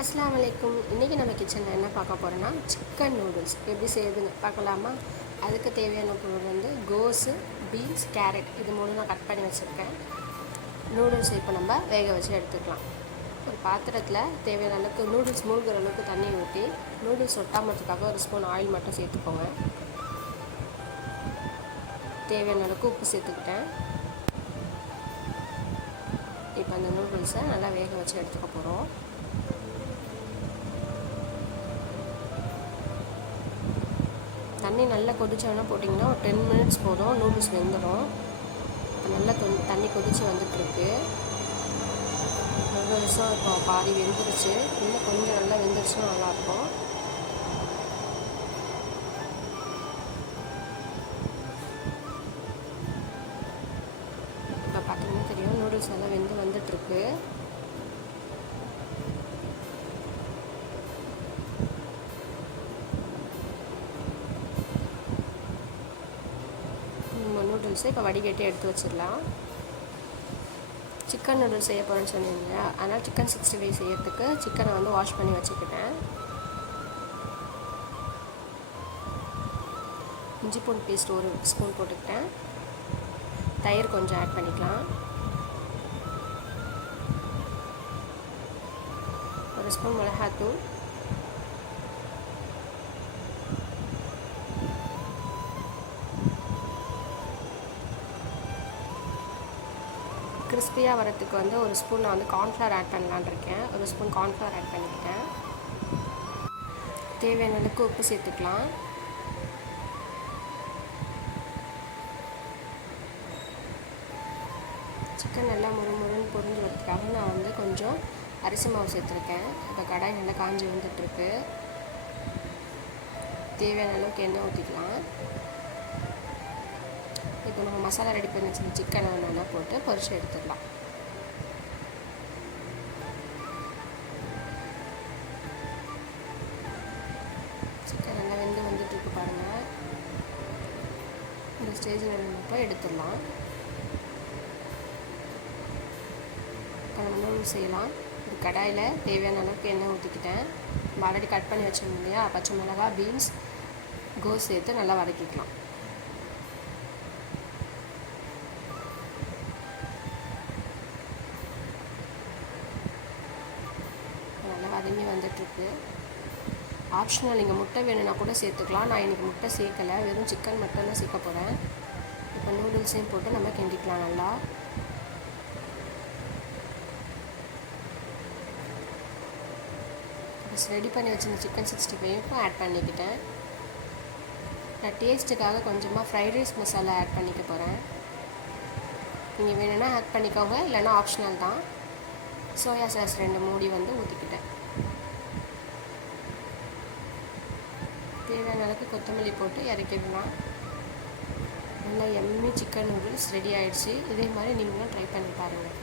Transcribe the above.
அஸ்ஸலாமு அலைக்கும். இன்றைக்கி நம்ம கிச்சனில் என்ன பார்க்க போகிறோன்னா சிக்கன் நூடுல்ஸ் எப்படி செய்யுதுன்னு பார்க்கலாமா. அதுக்கு தேவையான பொருள் வந்து கோஸு, பீன்ஸ், கேரட் இது மூணு நான் கட் பண்ணி வச்சுருக்கேன். நூடுல்ஸ் இப்போ நம்ம வேக வச்சு எடுத்துக்கலாம். ஒரு பாத்திரத்தில் தேவையான அளவுக்கு நூடுல்ஸ் மூழ்கிற அளவுக்கு தண்ணி ஊற்றி நூடுல்ஸ் ஒட்டாமறதுக்காக ஒரு ஸ்பூன் ஆயில் மட்டும் சேர்த்துக்கோங்க. தேவையான அளவுக்கு உப்பு சேர்த்துக்கிட்டேன். இப்போ அந்த நூடுல்ஸை நல்லா வேக வச்சு எடுத்துக்க போகிறோம். தண்ணி நல்லா கொதிச்சோன்னா போட்டிங்கன்னா ஒரு 10 மினிட்ஸ் போதும், நூடுல்ஸ் வெந்துடும். இப்போ நல்லா தண்ணி கொதித்து வந்துட்டுருக்கு. நூடுல்ஸும் இப்போ பாதி வெந்துருச்சு. இன்னும் கொஞ்சம் நல்லா வெந்துருச்சுன்னா நல்லாயிருக்கும். இப்போ பார்த்தீங்கன்னா தெரியும், நூடுல்ஸ் நல்லா வெந்து வந்துட்டுருக்கு. நூடுல்ஸை இப்போ வடிகட்டி எடுத்து வச்சிடலாம். சிக்கன் நூடுல்ஸ் செய்ய போகிறேன்னு சொன்னீங்க, அதனால் சிக்கன் 65 செய்யறதுக்கு சிக்கனை வந்து வாஷ் பண்ணி வச்சுக்கிட்டேன். இஞ்சி பூண்டு பேஸ்ட் ஒரு ஸ்பூன் போட்டுக்கிட்டேன். தயிர் கொஞ்சம் ஆட் பண்ணிக்கலாம். ஒரு ஸ்பூன் மிளகாத்தூள், கிறிஸ்பியாக வரத்துக்கு வந்து ஒரு ஸ்பூன் நான் வந்து கார்ன்ஃப்ளவர் ஆட் பண்ணலான் இருக்கேன். ஒரு ஸ்பூன் கார்ன்ஃப்ளவர் ஆட் பண்ணிக்கிட்டேன். தேவையான அளவுக்கு உப்பு சேர்த்துக்கலாம். சிக்கன் நல்லா முறுமுறுன்னு பொரிஞ்சு வரதுக்காக நான் வந்து கொஞ்சம் அரிசி மாவு சேர்த்துருக்கேன். இப்போ கடாய் நல்லா காஞ்சி வந்துட்டுருக்கு. தேவையான அளவுக்கு எண்ணெய் ஊற்றிக்கலாம். இப்போ நம்ம மசாலா ரெடி பண்ணி வச்சு சிக்கனை நல்லா போட்டு பொரிச்சு எடுத்துடலாம். சிக்கன் நல்லா வெந்து வந்துட்டுருக்கு பாருங்கள். இந்த ஸ்டேஜில் இப்போ எடுத்துடலாம். இப்போ நம்ம நூடுல்ஸ் செய்யலாம். இது கடாயில் தேவையான அளவுக்கு எண்ணெய் ஊற்றிக்கிட்டேன். நம்ம ஆல்ரெடி கட் பண்ணி வச்சோம் இல்லையா, பச்சை மிளகாய், பீன்ஸ், கோஸ் சேர்த்து நல்லா வதக்கிக்கலாம். வதங்கி வந்துட்டுருக்கு. ஆப்ஷனல், நீங்கள் முட்டை வேணும்னா கூட சேர்த்துக்கலாம். நான் இன்றைக்கி முட்டை சேர்க்கலை, வெறும் சிக்கன் மட்டும் தான் சேர்க்க போகிறேன். இப்போ நூடுல்ஸையும் போட்டு நம்ம கிண்டிக்கலாம் நல்லா. ரெடி பண்ணி வச்சுருந்த சிக்கன் 65 ஆட் பண்ணிக்கிட்டேன். நான் டேஸ்ட்டுக்காக கொஞ்சமாக ஃப்ரைட் ரைஸ் மசாலா ஆட் பண்ணிக்க போகிறேன். நீங்கள் வேணும்னா ஆட் பண்ணிக்கோங்க, இல்லைன்னா ஆப்ஷனல் தான். சோயா சாஸ் 2 மூடி வந்து ஊற்றிக்கிட்டேன். தேவையான அளவுக்கு கொத்தமல்லி போட்டு இறக்கிடலாம். நல்லா எம்மி சிக்கன் நூடுல்ஸ் ரெடி ஆகிடுச்சு. இதே மாதிரி நீங்களும் ட்ரை பண்ணி பாருங்கள்.